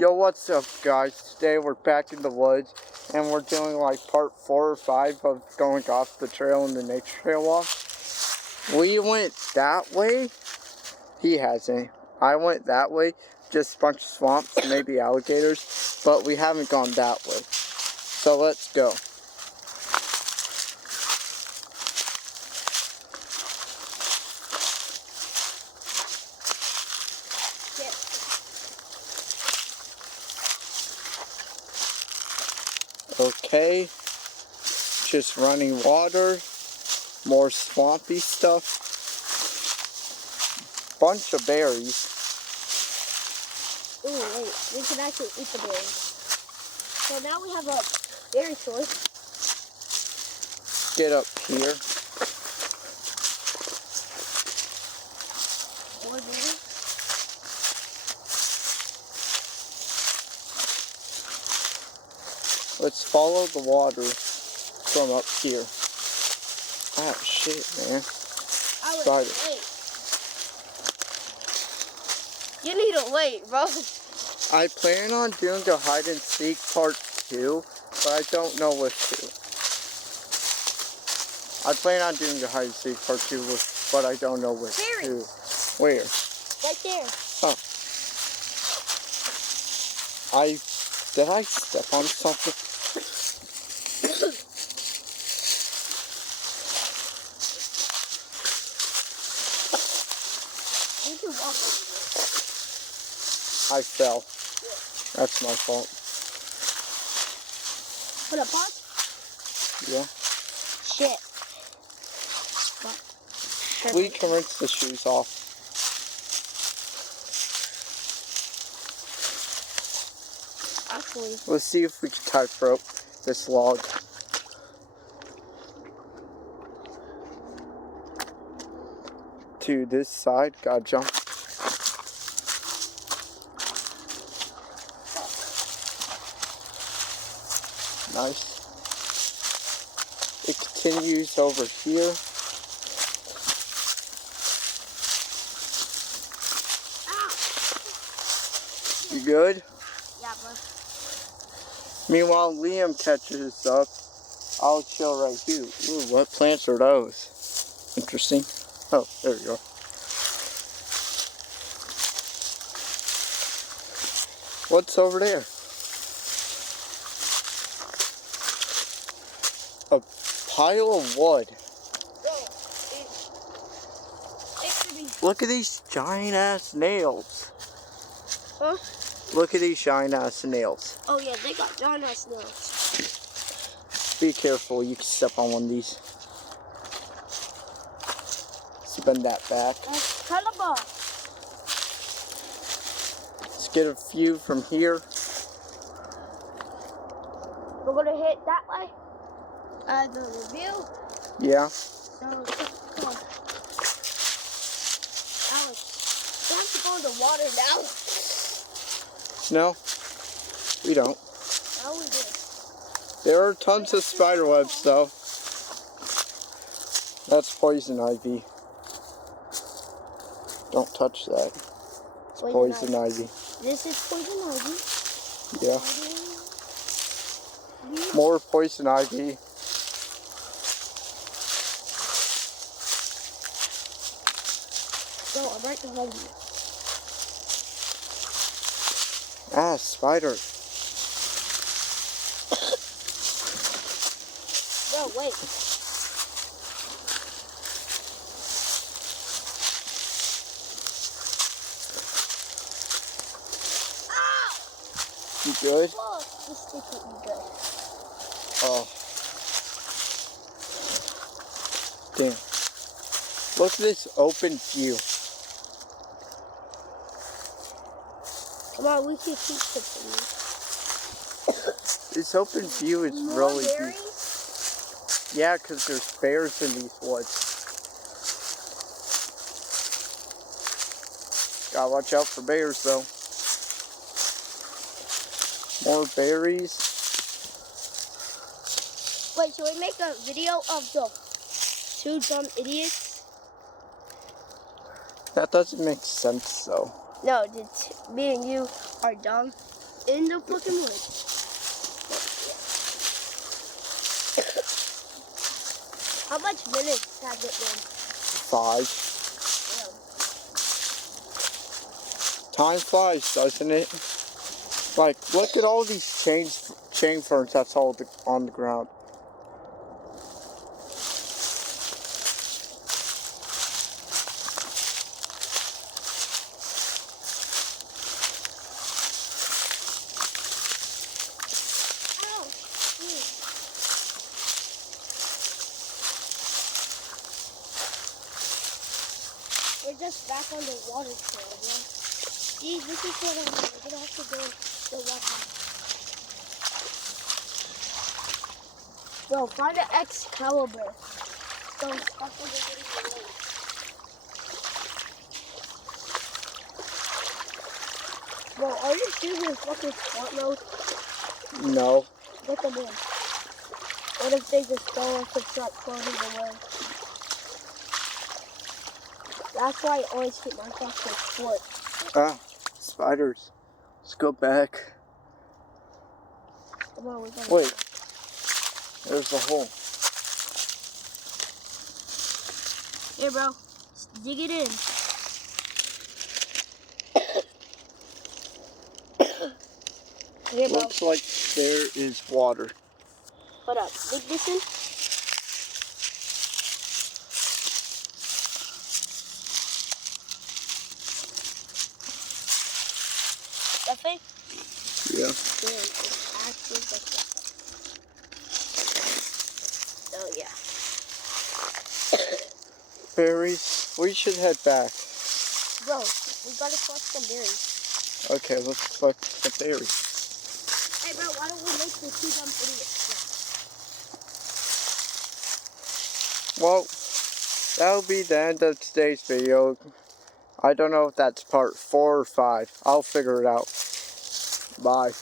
Yo, what's up, guys? Today we're back in the woods and we're doing like part 4 or 5 of going off the trail in the nature trail walk. We went that way. He hasn't. I went that way, just a bunch of swamps, maybe alligators, but we haven't gone that way. So let's go. Okay, just running water, more swampy stuff, bunch of berries. Ooh, wait, we can actually eat the berries. So now we have a berry source. Get up here. More berries. Let's follow the water from up here. Ah, shit, man. Spider. Wait. You need to wait, bro. I plan on doing the hide and seek part 2, but I don't know what to. I plan on doing the hide and seek part 2, but I don't know what to. Where? Right there. Oh. Did I step on something? You can walk over I fell. That's my fault. there. Put a pause? Yeah. Shit. We can rinse the shoes off. Actually. Let's see if we can tight rope this log. To this side, gotta jump. Nice. It continues over here. Ow. You good? Yeah, bro. Meanwhile, Liam catches up. I'll chill right here. Ooh, what plants are those? Interesting. Oh, there we go. What's over there? A pile of wood. Look at these giant ass nails. Huh? Look at these giant ass nails. Oh yeah, they got giant ass nails. Be careful, you can step on one of these. Spin that back. That's kind of a... Let's get a view from here. We're gonna hit that way. The review. Yeah. So, come on. Alex, we have to go in the water now. No, we don't. Oh, we did. There are tons of spider webs though. That's poison ivy. Don't touch that. It's poison ivy. This is poison ivy. Yeah. More poison ivy. No, I'm right behind you. Ah, spider. No, wait. Ow! You good? Look, this stick hit me good. Oh. Damn. Look at this open view. Come on, we can keep tipping. This open view is really beautiful. Yeah, because there's bears in these woods. Gotta watch out for bears, though. More berries. Wait, should we make a video of the 2 dumb idiots? That doesn't make sense, though. No, me and you are dumb. in the fucking woods. How much minutes has it been? 5. Time flies, doesn't it? Like, look at all these chain ferns that's all on the ground. We're just back on the water trail, bro. See, this is what I'm doing. We're gonna have to go the water. Bro, find an Excalibur. Don't stop the video. Bro, are you shooting in fucking sport mode? No. Get them in. What if they just go and start floating away? That's why I always keep my fucking sport. Ah, spiders. Let's go back. Come on, we gotta Wait. There's a hole. Here, bro. Dig it in. Here, bro. Looks like there is water. Hold up. Dig this in. That thing? Yeah. Damn, it's actually just that. Oh, yeah. Berries. We should head back. Bro, we gotta collect some berries. Okay, let's collect the berries. Hey, bro, why don't we make the two dumb idiots now? Well, that'll be the end of today's video. I don't know if that's part 4 or 5. I'll figure it out. Bye.